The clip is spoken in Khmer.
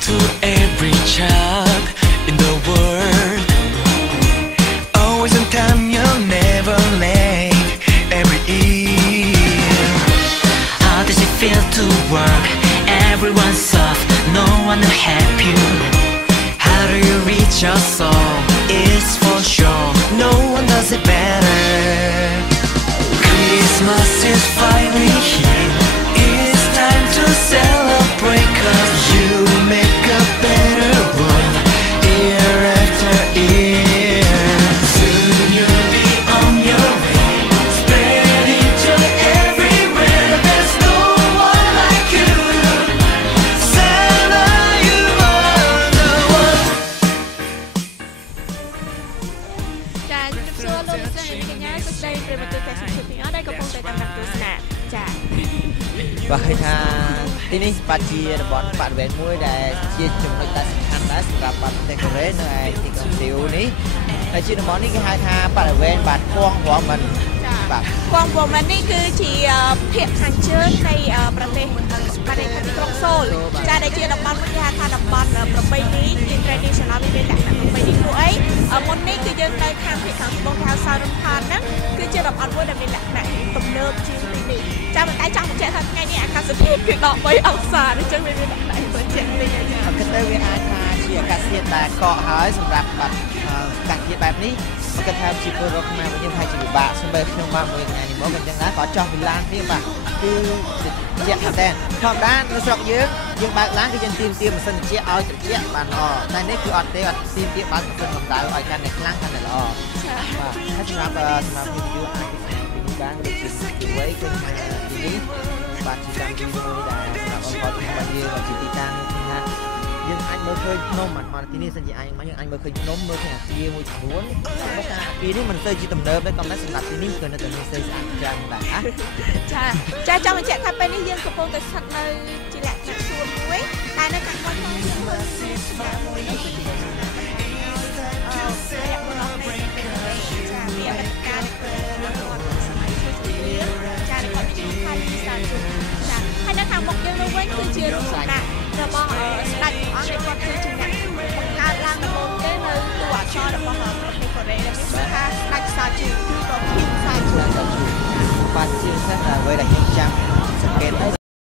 to every child in the world. Always on time, you're never late. Every year. How does it feel to work? Everyone's soft, no one to help you. How do you reach your soul? It's for sure, no one does it better. Christmas is finally here. It's time to celebrate, 'cause you make a better world year after year. Soon you'll be on your way, spreading joy everywhere. There's no one like you, Santa, you are the one. ចា៎ជំរាបសួរលោកលោកស្រីកញ្ញាសុខស្ដីប្រិយមិត្តទេសនិកទាំងអស់ដែលកំពុងតែតាមដានទស្សនាចា៎ បាទហើយថាទីនេះបាត់ជាតំបន់បរិវេណមួយដែលជាចំណុចដែលសំខាន់ដែរសម្រាប់បាត់ប្រទេសកូរ៉េនៅឯទីក្រុងសេអ៊ូលនេះហើយជាតំបន់នេះគេហៅថាបរិវេណបាត់ពងវ៉ាមិនបាទ ពងវ៉ាមិននេះគឺជាភាគខាងជើងនៃប្រទេសទីក្រុងសូលចា៎ដែលជាតំបន់មួយគេហៅថាតំបន់ប្រពៃណីជា traditional មានលក្ខណៈប្រពៃណីព្រោះអីមុននេះគឺយើងនៅខាងភាគខាងត្បូងគេហៅ Southern Part ហ្នឹងគឺជាតំបន់មួយដែលមានលក្ខណៈទំនើបជាងទីនេះចា៎ប៉ុន្តែចង់បញ្ជាក់ថាថ្ងៃនេះអាកាសធាតុគឺ13អង្សាអញ្ចឹងវាមានលក្ខណៈបញ្ជាក់វិញចា៎ គិតទៅវាអាចថាជាអាកាសធាតុដែលកកហើយសម្រាប់បាត់អាកាសធាតុបែបនេះមកគិតថាជាពលរដ្ឋខ្មែរវិញយើងថាជាពិបាកស្មើខ្ញុំមកមួយថ្ងៃនេះមកអញ្ចឹងដែរក៏ចោះពីឡាននេះបាទគឺជាក់តែធម្មតានៅស្រុកយើងបើកឡានគឺយើងទាមម៉ាស៊ីនត្រជាក់ឲ្យត្រជាក់បានល្អតែនេះគឺអត់ទេអត់ទាមបើកម៉ាស៊ីនកម្ដៅឲ្យកាន់តែខ្លាំងកាន់តែល្អបាទហើយសម្រាប់ភាពយន្តអាចពីបានដូចជាវ័យគឺទីនេះបាទជាកម្មវិធីមួយដែលសម្រាប់អង្គការរបស់យើងជាទីតាំងថាយើងអាចមើលឃើញភ្នំមកទីនេះសិនជាយើងអាចមើលឃើញភ្នំមើលឃើញអាគារមួយចំនួនតែថាអាគារនេះមិនសូវជាទំនើបទេក៏មិនសម្រាប់ទីនេះគឺនៅតែមានស្អីស្អាតយ៉ាងដែរណា ចាចង់បញ្ជាក់ថាពេលនេះយើងកំពុងតែស្ថិតនៅជាលក្ខណៈសួនមួយតែនៅខាងមុខយើងមើលពីស្ថានមួយនេះគឺជាស្ថានភាពរយៈពេលអស់នេះចាមានអត្តការរបស់សម័យពុទ្ធចាគាត់ជាខេត្តពិសាជុំចាហើយនៅខាងមុខយើងនោះវិញគឺជារូបសំណាករបស់ស្ដេចអង្គដែលគាត់គឺជាអ្នកបង្កើតឡើងដំបូងគេនៅតួអក្សររបស់ប្រទេសកូរ៉េដែលមានឈ្មោះថាស្ដេចសាជូគឺក៏ជាសាជូ បាទជាពិសេសអ្វីដែលខ្ញុំចាំសង្កេត